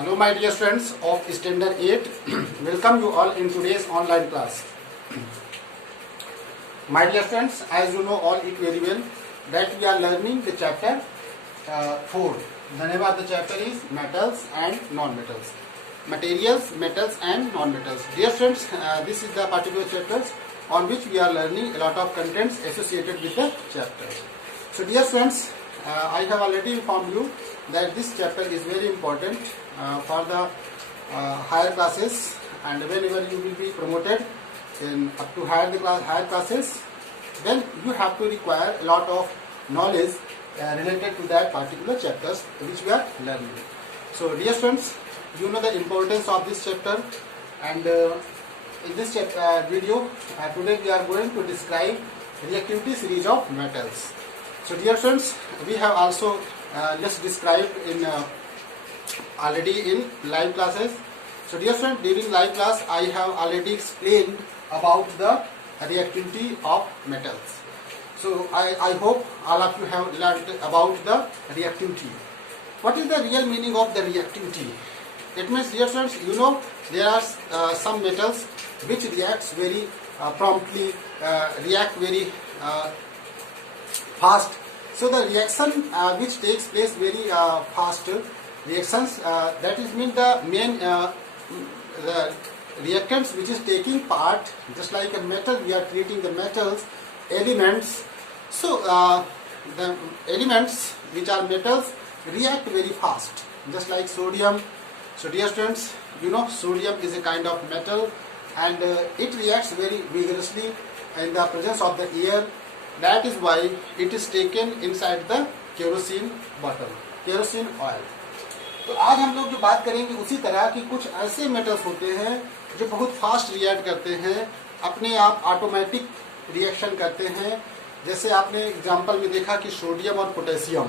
Hello my dear students of Standard 8. Welcome you all in today's online class. My dear students, as you know all it very well that we are learning the chapter 4. The name of the chapter is Metals and Non-Metals. Materials, Metals and Non-Metals. Dear students, this is the particular chapters on which we are learning a lot of contents associated with the chapter. So dear students, I have already informed you that this chapter is very important for the higher classes, and whenever you will be promoted in up to higher classes, then you have to require a lot of knowledge related to that particular chapters which we are learning. So dear students, you know the importance of this chapter, and in this video today we are going to describe reactivity series of metals. So dear students, we have also just described in already in live classes. So dear students, during live class I have already explained about the reactivity of metals. So I hope all of you have learned about the reactivity. What is the real meaning of the reactivity? It means, dear students, you know there are some metals which reacts very promptly, react very fast. So the reaction which takes place very fast reactions, that is mean the main the reactants which is taking part, just like a metal we are treating the metals elements. So the elements which are metals react very fast, just like sodium. So dear students, you know sodium is a kind of metal, and it reacts very vigorously in the presence of the air. That is why it is taken inside the kerosene bottle, kerosene oil. तो आज हम लोग जो बात करेंगे उसी तरह की कुछ ऐसे मेटल्स होते हैं जो बहुत फास्ट रिएक्ट करते हैं, अपने आप ऑटोमेटिक रिएक्शन करते हैं. जैसे आपने एग्जांपल में देखा कि सोडियम और पोटेशियम,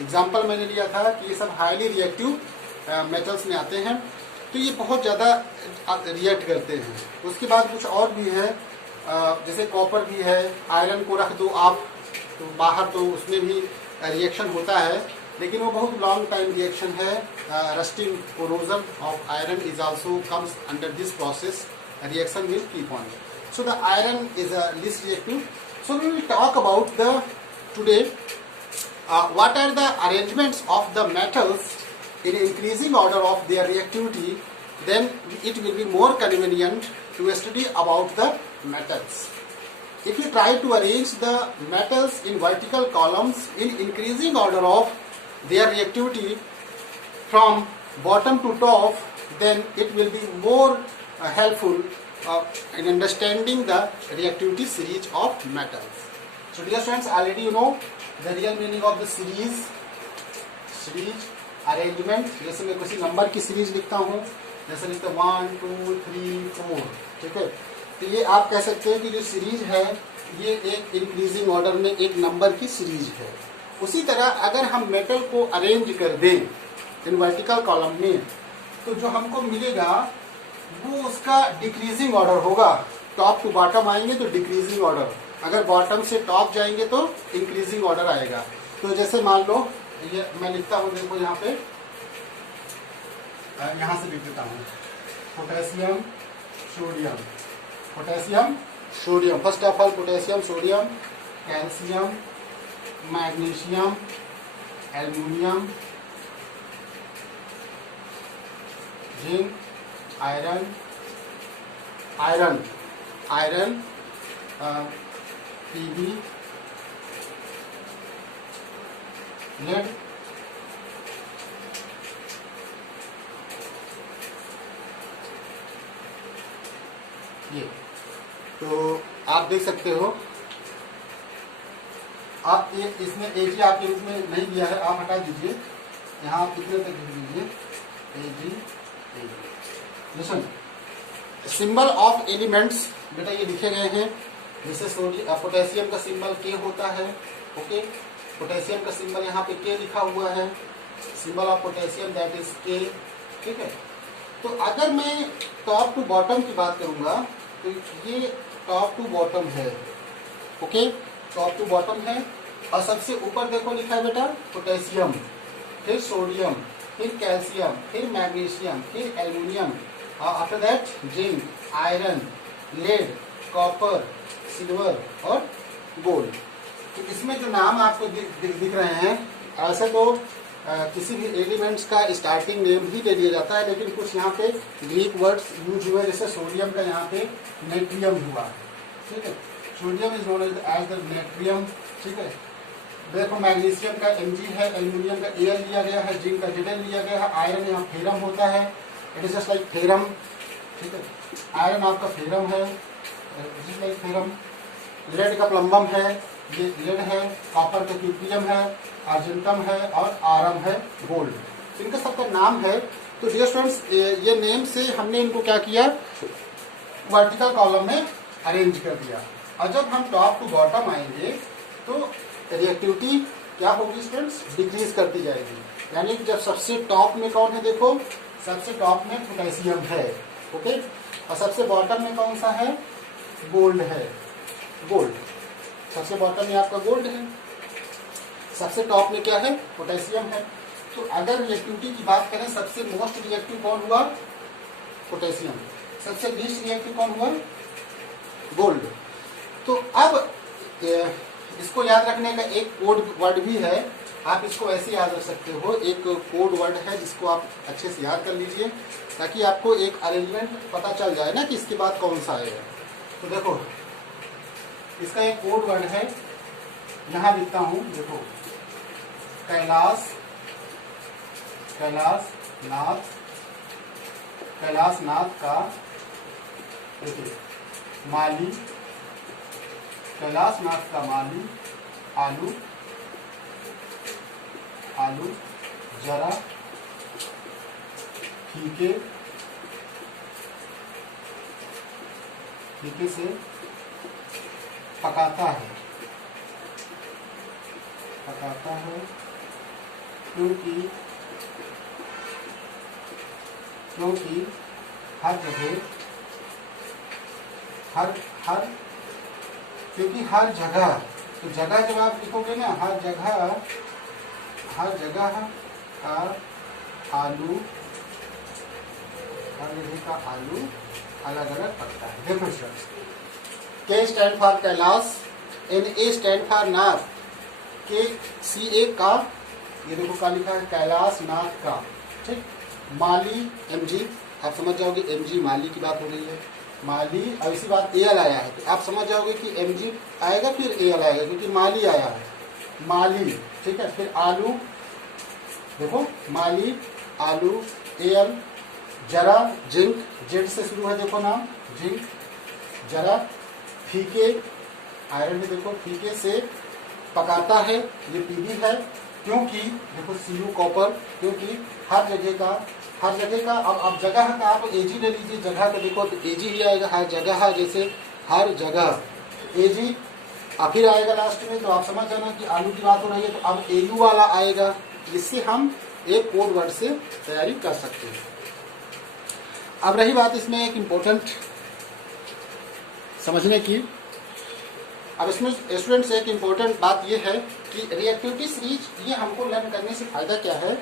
एग्जांपल मैंने लिया था कि ये सब हाईली रिएक्टिव मेटल्स में आते हैं, तो ये बहुत ज़्यादा रिएक्ट करते हैं. उसके बाद कुछ और भी है, जैसे कॉपर भी है, आयरन को रख दो आप तो बाहर, तो उसमें भी रिएक्शन होता है, लेकिन वो बहुत लॉन्ग टाइम रिएक्शन है. Rusting corrosion of iron is also comes under this process. Reaction will keep on. So the iron is least reactive. So we will talk about the today what are the arrangements of the metals in increasing order of their reactivity. Then it will be more convenient to study about the metals. If you try to arrange the metals in vertical columns in increasing order of their reactivity from bottom to top, then it will be more helpful in understanding the reactivity series of metals. So dear students, already you know the real meaning of the series arrangement. जैसे मैं किसी number की series लिखता हूँ, जैसे लिखते 1 2 3 4, ठीक है, तो ये आप कह सकते हैं कि जो सीरीज है ये एक इंक्रीजिंग ऑर्डर में एक नंबर की सीरीज है. उसी तरह अगर हम मेटल को अरेंज कर दें इन वर्टिकल कॉलम में, तो जो हमको मिलेगा वो उसका डिक्रीजिंग ऑर्डर होगा. टॉप टू बॉटम आएंगे तो डिक्रीजिंग ऑर्डर, अगर बॉटम से टॉप जाएंगे तो इंक्रीजिंग ऑर्डर आएगा. तो जैसे मान लो ये मैं लिखता हूँ, देखो यहाँ पे, यहाँ से लिख देता हूँ potassium sodium, potassium sodium. First of all potassium sodium, calcium, magnesium, aluminium, zinc, iron, P B, lead, ये. तो आप देख सकते हो, आप ये इसमें एजी आपके रूप में नहीं दिया है, आप हटा दीजिए, यहाँ आप कितने तक लिख दीजिए एजी. लिसन, सिंबल ऑफ एलिमेंट्स बेटा ये लिखे गए हैं. जैसे पोटेशियम का सिंबल के होता है, ओके, पोटेशियम का सिंबल यहाँ पे के लिखा हुआ है, symbol of potassium that is के, ठीक है. तो अगर मैं टॉप टू बॉटम की बात करूंगा तो ये टॉप टू बॉटम है, ओके, टॉप टू बॉटम है. और सबसे ऊपर देखो लिखा है बेटा पोटेशियम, फिर सोडियम, फिर कैल्शियम, फिर मैग्नीशियम, फिर aluminium, after that zinc, iron, lead, copper, silver और गोल्ड। तो इसमें जो नाम आपको दिख रहे हैं, ऐसे तो किसी भी एलिमेंट्स का स्टार्टिंग नेम ही दे दिया जाता है, लेकिन कुछ यहाँ पे ग्रीक वर्ड्स यूज हुए, जैसे सोडियम का यहाँ पे नेट्रियम हुआ, ठीक है, sodium is known as the natrium, ठीक है। देखो मैग्नीशियम का Mg है, एल्यूमिनियम का Al लिया गया है, जिंक का Zn लिया गया है, आयरन यहाँ फेरम होता है, it is just like ferrum, ठीक है, आयरन आपका फेरम है, it is like ferrum. Lead का प्लम्बम है, ये लेड है, कॉपर का क्यूप्रियम है, आर्जेंटम है और आरम है गोल्ड। तो इनका सबका नाम है। तो डियर स्टूडेंट्स, ये नेम से हमने इनको क्या किया, वर्टिकल कॉलम में अरेंज कर दिया। और जब हम टॉप टू बॉटम आएंगे तो रिएक्टिविटी क्या होगी स्टूडेंट्स, डिक्रीज करती जाएगी। यानी कि जब सबसे टॉप में कौन है, देखो सबसे टॉप में पोटेशियम है, ओके, और सबसे बॉटम में कौन सा है, गोल्ड है, गोल्ड सबसे बॉटम में आपका गोल्ड है, सबसे टॉप में क्या है, पोटेशियम है। तो अगर रिएक्टिविटी की बात करें, सबसे मोस्ट रिएक्टिव कौन हुआ, पोटेशियम, सबसे लीस्ट रिएक्टिव कौन हुआ, गोल्ड। तो अब इसको याद रखने का एक कोड वर्ड भी है, आप इसको ऐसे याद रख सकते हो, एक कोड वर्ड है जिसको आप अच्छे से याद कर लीजिए, ताकि आपको एक अरेंजमेंट पता चल जाए ना कि इसके बाद कौन सा आएगा। तो देखो इसका एक कोड वर्ड है, यहां लिखता हूं, देखो कैलाश, कैलाशनाथ, कैलाशनाथ का देखिए माली, कैलाशनाथ का माली आलू, आलू जरा फीके, फीके से पकाता है, पकाता है, क्योंकि हर जगह, क्योंकि हर जगह, तो जगह जब आप लिखोगे ना, हर जगह का आलू, हर जगह का आलू अलग अलग पकता है। देखो students, K stand for Kailash, NA stand for Nath, KCA का, ये देखो का लिखा है कैलाशनाथ का, ठीक, माली Mg, आप समझ जाओगे Mg माली की बात हो रही है, माली, और इसी बात Al आया है तो आप समझ जाओगे कि Mg आएगा फिर Al आएगा, क्योंकि माली आया है, माली, ठीक है। फिर आलू, देखो माली, आलू, Al, जरा, जिंक, जेड से शुरू है, देखो नाम जिंक, जरा, फीके, आयरन में देखो फीके से पकाता है, ये Pb है, क्योंकि देखो Cu कॉपर, क्योंकि हर जगह का, अब जगह का आप Ag ले लीजिए, जगह का देखो तो Ag ही आएगा, हर जगह, जैसे हर जगह Ag, और फिर आएगा लास्ट में, तो आप समझ जाना कि आलू की बात हो रही है, तो अब Au वाला आएगा, इससे हम एक कोड वर्ड से तैयारी कर सकते हैं। अब रही बात इसमें एक इम्पोर्टेंट समझने की, अब इसमें स्टूडेंट्स एक इम्पोर्टेंट बात यह है कि रिएक्टिविटी सीरीज, ये हमको लर्न करने से फायदा क्या है,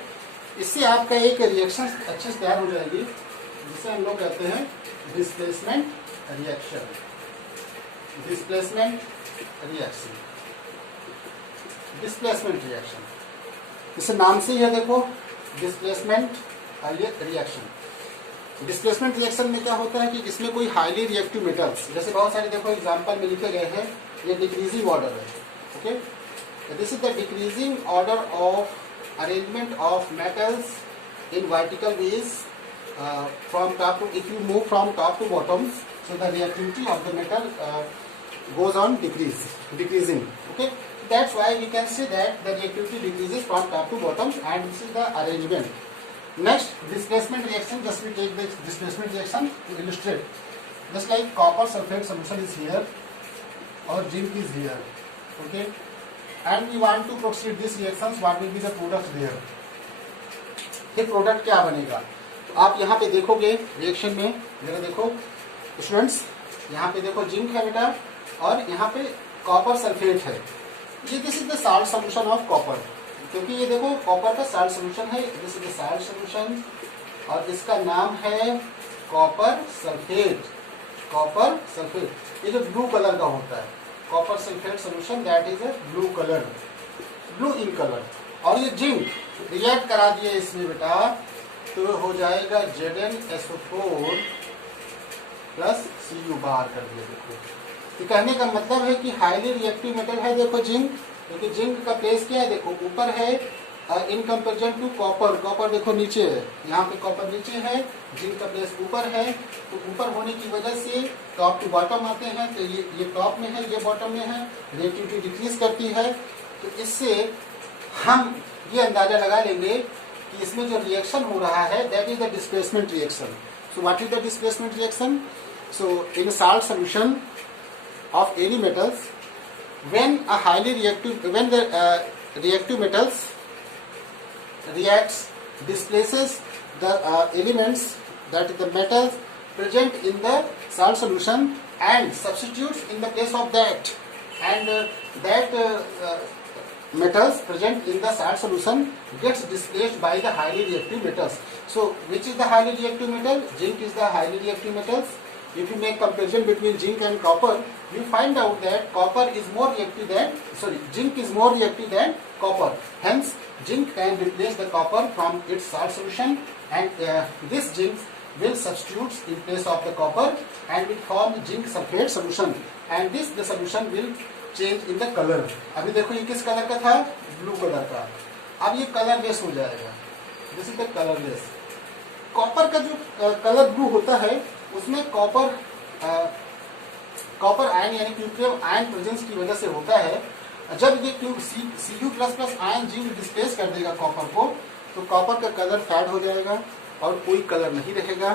इससे आपका एक रिएक्शन अच्छे से तैयार हो जाएगी, जिसे हम लोग कहते हैं displacement reaction, displacement reaction, displacement reaction, इसे नाम से ही है, देखो डिस्प्लेसमेंट रिएक्शन। डिस्प्लेसमेंट रिएक्शन में क्या होता है कि इसमें कोई हाईली रिएक्टिव मेटल्स, जैसे बहुत सारे देखो एग्जांपल में लिखे गए हैं, ये डिक्रीजिंग ऑर्डर है, okay, this is the decreasing order of arrangement of metals in vertical ways from top to, if you move from top to bottom, so the reactivity of the metal goes on decreasing, okay, that's why we can say that the reactivity decreases from top to bottom, and this is the arrangement. Next, displacement reaction, just we take this displacement reaction to illustrate, just like copper sulfate solution is here or zinc is here, okay, and we want to proceed this reactions, what will be the product there, फिर product क्या बनेगा, तो आप यहाँ पे देखोगे reaction में, जरा देखो स्टूडेंट्स, यहाँ पे देखो जिंक है बेटा, और यहाँ पे कॉपर सल्फेट है, ये this is the salt solution of copper, क्योंकि ये देखो कॉपर का साल्ट सोल्यूशन है, this is the salt solution और इसका नाम है कॉपर सल्फेट। कॉपर सल्फेट ये जो ब्लू कलर का होता है, copper sulphate solution that is a blue colour, blue in colour. और ये जिंक रिएक्ट करा दिए इसमें बेटा तो हो जाएगा ZnSO4 प्लस Cu बाहर कर दिया। देखो तो कहने का मतलब है कि हाईली रिएक्टिव मेटल है देखो जिंक, क्योंकि जिंक का प्लेस क्या है देखो ऊपर है in comparison to copper. Copper देखो नीचे है, यहाँ पे कॉपर नीचे है, जिंक का प्लेस ऊपर है। तो ऊपर होने की वजह से टॉप टू बॉटम आते हैं, तो ये टॉप में है, ये बॉटम में है, रिएक्टिविटी डिक्रीज करती है। तो इससे हम ये अंदाजा लगा लेंगे कि इसमें जो रिएक्शन हो रहा है that is the displacement reaction. So what is the displacement reaction? So in salt solution of any metals, when the reactive metals reacts, displaces the elements, that is the metals present in the salt solution and substitutes in the place of that, and that metals present in the salt solution gets displaced by the highly reactive metals. So which is the highly reactive metal? Zinc is the highly reactive metals. If you make comparison between zinc and copper, you find out that zinc is more reactive than copper. Hence, zinc can replace the copper from its salt solution, and this zinc will substitute in place of the copper and will form zinc sulfate solution. And the solution will change in the color. अभी देखो ये किस colour का था? Blue colour का। अब ये colourless हो जाएगा। This is the colorless. Copper का जो कलर ब्लू होता है उसमें कॉपर आयन यानी क्यूक्रियम आयन प्रेजेंस की वजह से होता है। जब ये Cu++ आयन जिंक डिस्प्लेस कर देगा कॉपर को, तो कॉपर का कलर फैड हो जाएगा और कोई कलर नहीं रहेगा।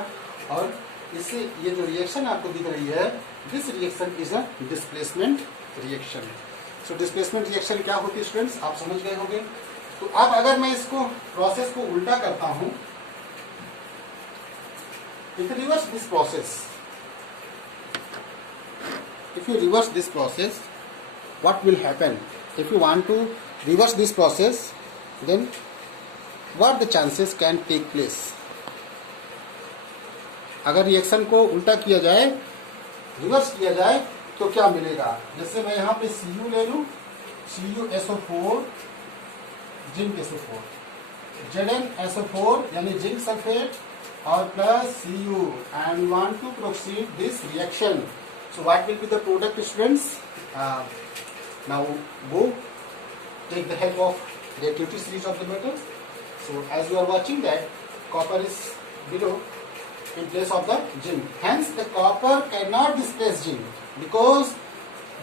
और इससे ये जो रिएक्शन आपको दिख रही है, this reaction is a displacement reaction. So displacement reaction क्या होती है स्टूडेंट्स, आप समझ गए होंगे। तो अब अगर मैं इसको प्रोसेस को उल्टा करता हूं, if you reverse this process, what will happen? If you want to reverse this process, then what the chances can take place? अगर रिएक्शन को उल्टा किया जाए, रिवर्स किया जाए, तो क्या मिलेगा? जैसे मैं यहाँ पे Cu ले लूं, CuSO4 जिंक SO4, ZnSO4 यानी जिंक सल्फेट और plus Cu, and we want to proceed this reaction. So what will be the product, students? Now go take the help of reactivity series of the metals. So as you are watching that copper is below in place of the zinc. Hence the copper cannot displace zinc because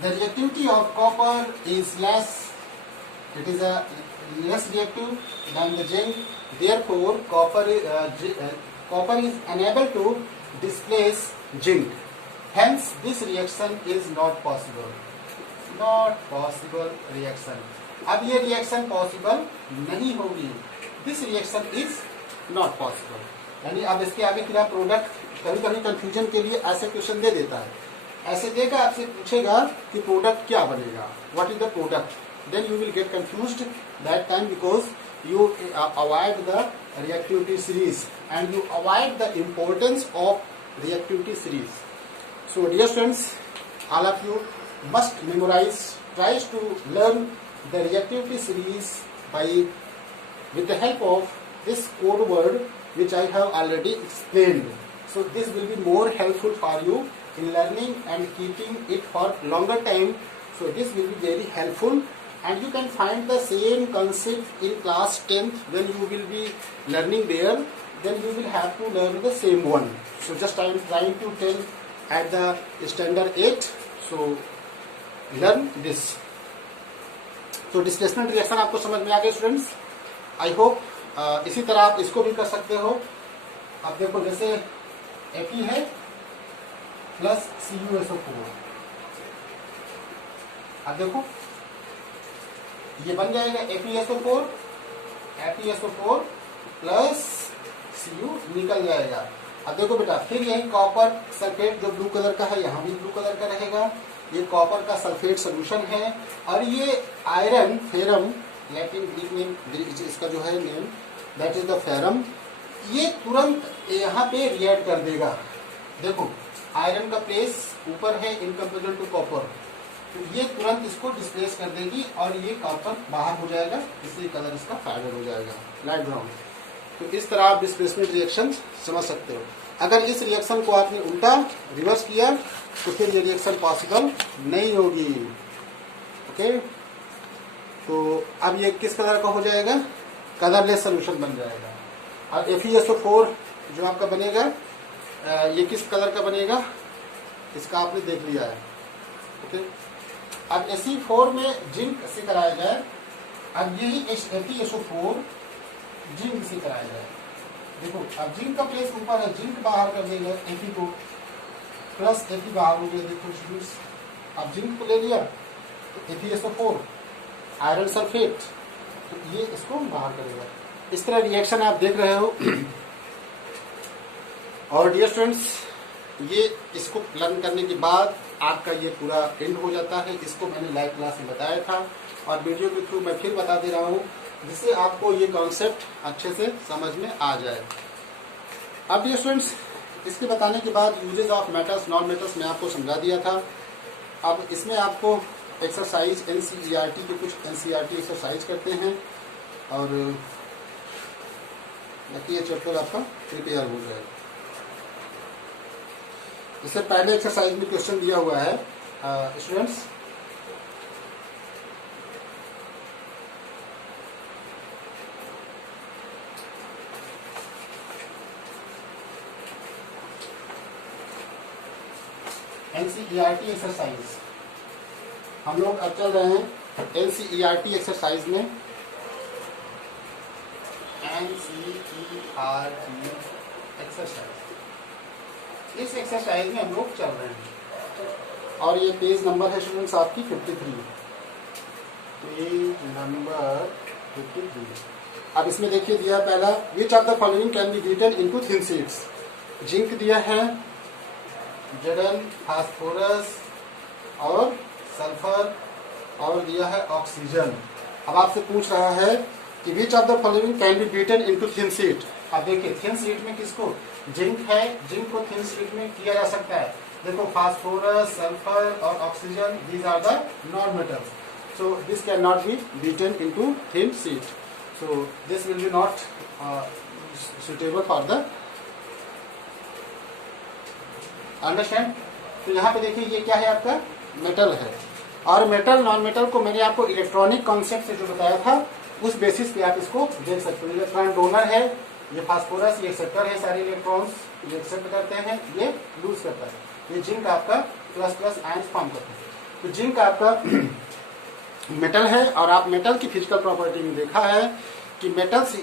the reactivity of copper is less. It is a less reactive than the zinc. Therefore copper is unable to displace zinc. Hence this reaction is not possible. Not possible reaction. अब ये reaction possible नहीं होगी. This reaction is not possible. यानी अब इसके आगे क्या product, कभी कभी कंफ्यूजन के लिए ऐसे क्वेश्चन दे देता है, ऐसे देगा, आपसे पूछेगा कि प्रोडक्ट क्या बनेगा, what is the product, then you will get confused that time because you avoid the reactivity series and you avoid the importance of reactivity series. So dear students, all of you must memorize, tries to learn the reactivity series by with the help of this code word which I have already explained. So this will be more helpful for you in learning and keeping it for longer time. So this will be very helpful. And you can find the same concept in class 10th when you will be learning there, then you will have to learn the same one. So just I am trying to tell at the standard 8, so learn this. So displacement reaction आपको समझ में आ गया students, I hope. इसी तरह आप इसको भी कर सकते हो। अब देखो जैसे Fe है प्लस CuSO4, अब देखो ये बन जाएगा FeSO4 प्लस Cu निकल जाएगा। अब देखो बेटा फिर यही कॉपर सल्फेट जो ब्लू कलर का है, यहाँ भी ब्लू कलर का रहेगा, ये कॉपर का सल्फेट सोल्यूशन है और ये आयरन फेरम लैटिन ग्रीक में इसका जो है name, that is the ferrum. ये तुरंत यहाँ पे रिएक्ट कर देगा। देखो आयरन का प्लेस ऊपर है इन कंपेरिजन टू कॉपर, तो ये तुरंत इसको डिस्प्लेस कर देगी और ये कॉपर बाहर हो जाएगा, इसलिए कलर इसका फेडेड हो जाएगा, लाइट ब्राउन। तो इस तरह आप डिस्प्लेसमेंट रिएक्शन समझ सकते हो। अगर इस रिएक्शन को आपने उल्टा रिवर्स किया तो फिर ये रिएक्शन पॉसिबल नहीं होगी। ओके, तो अब ये किस कलर का हो जाएगा, कलरलेस सोल्यूशन बन जाएगा। अब FeSO4 जो आपका बनेगा ये किस कलर का बनेगा, इसका आपने देख लिया है। ओके, अब Fe4 में जिंक से कराया जाए, अब यही FeSO4 जिंक से कराया जाए। देखो अब जिंक का प्लेस ऊपर है, जिंक बाहर कर देगा Fe को, प्लस Fe बाहर हो गया। देखो स्टूडेंट्स, अब जिंक को ले लिया तो FeSO4 आयरन सल्फेट, तो ये इसको बाहर करेगा। इस तरह रिएक्शन आप देख रहे हो। और डियर स्टूडेंट्स, ये इसको लर्न करने के बाद आपका ये पूरा एंड हो जाता है। इसको मैंने लाइव क्लास में बताया था और वीडियो के थ्रू मैं फिर बता दे रहा हूँ, जिससे आपको ये कॉन्सेप्ट अच्छे से समझ में आ जाए। अब डियर स्टूडेंट्स, इसके बताने के बाद uses of metals non metals मैं आपको समझा दिया था। अब इसमें आपको एक्सरसाइज NCERT के कुछ NCERT एक्सरसाइज करते हैं और बाकी ये चैप्टर आपका प्रिपेयर हो जाएगा। इससे पहले एक्सरसाइज में क्वेश्चन दिया हुआ है स्टूडेंट्स, NCERT एक्सरसाइज। हम लोग अब चल रहे हैं NCERT एक्सरसाइज में। NCERT एक्सरसाइज, इस एक्सरसाइज में हम लोग चल रहे हैं और ये पेज नंबर है स्टूडेंट्स आपकी 53, पेज नंबर 53। अब इसमें देखिए दिया पहला, विच of the following can be beaten into thin sheets. Zinc दिया है, जड़न, फास्फोरस और सल्फर और दिया है ऑक्सीजन। अब आपसे पूछ रहा है कि विच of the following can be beaten into thin sheet. अब देखिए थिन शीट में किसको, जिंक है, जिंक को थिन शीट में किया जा सकता है। देखो फास्फोरस, सल्फर और oxygen, these are the non metals, so this can not be beaten into thin sheet, so this will be not suitable for the understand. तो यहाँ पे देखिए ये क्या है, आपका मेटल है। और मेटल नॉन मेटल को मैंने आपको इलेक्ट्रॉनिक कॉन्सेप्ट से जो बताया था उस बेसिस पे आप इसको देख सकते हो। इलेक्ट्रॉन डोनर है, ये फास्फोरस, ये एक्सेप्टर है, सारे इलेक्ट्रॉन्स ये एक्सेप्ट करते हैं, ये लूज करता है। ये जिंक आपका प्लस प्लस आयंस फॉर्म करते हैं। तो जिंक आपका मेटल है। और आप मेटल की फिजिकल प्रॉपर्टी में देखा है कि मेटल्स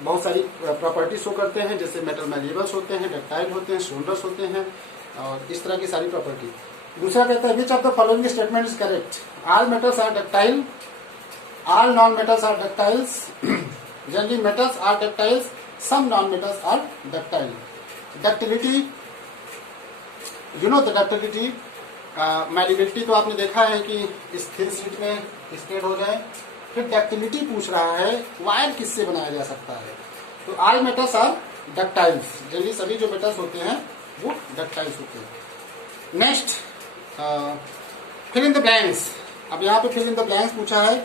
बहुत सारी प्रॉपर्टी शो करते हैं, जैसे मेटल मैलिएबल्स होते हैं, डक्टाइल होते हैं, सोल्डर्स होते हैं और इस तरह की सारी प्रॉपर्टी। दूसरा कहता है which of the following statement is correct. All metals are ductile, all non metals are ductiles, generally metals are ductiles, some non metals are ductile. Ductility, you know the ductility, malleability तो आपने देखा है कि इस thin sheet में state हो जाए। फिर डक्टिलिटी पूछ रहा है वायर किससे बनाया जा सकता है, तो all metals are ductiles, generally सभी जो मेटल्स होते हैं वो डक्टाइल्स होते हैं। Next fill in the blanks. अब यहाँ पे फिल इन द ब्लैंक्स पूछा है,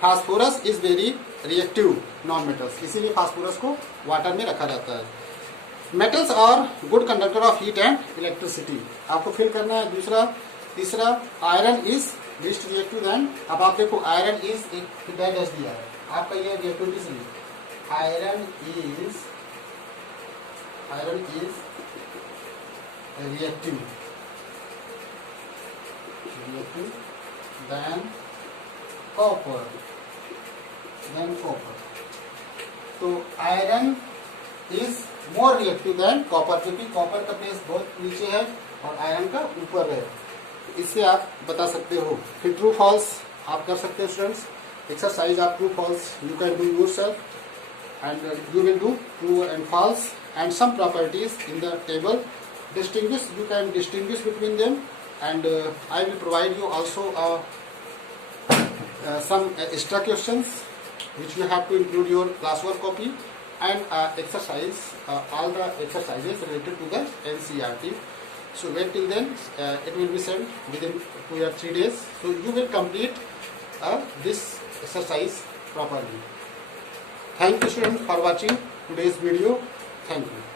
phosphorus is very reactive non metals, इसीलिए फास्फोरस को वाटर में रखा जाता है। Metals are good conductor of heat and electricity, आपको फिल करना है। दूसरा, तीसरा, iron is least reactive then. अब आप देखो आयरन इज एक डैश दिया है, आपका ये रिएक्टिविटी सुनिए, iron is reactive than copper, तो iron is more reactive than copper, क्योंकि कॉपर का प्लेस बहुत नीचे है और आयरन का ऊपर है। इससे आप बता सकते हो। फिर ट्रू फॉल्स आप कर सकते हो स्टूडेंट्स। एक्सरसाइज आप true false you can do yourself and you will do true and false and some properties in the table. Distinguish, you can distinguish between them and I will provide you also some extra questions which you have to include your classwork copy and exercise, all the exercises related to the NCERT. So wait till then, it will be sent within 2 or 3 days. So you will complete this exercise properly. Thank you students for watching today's video. Thank you.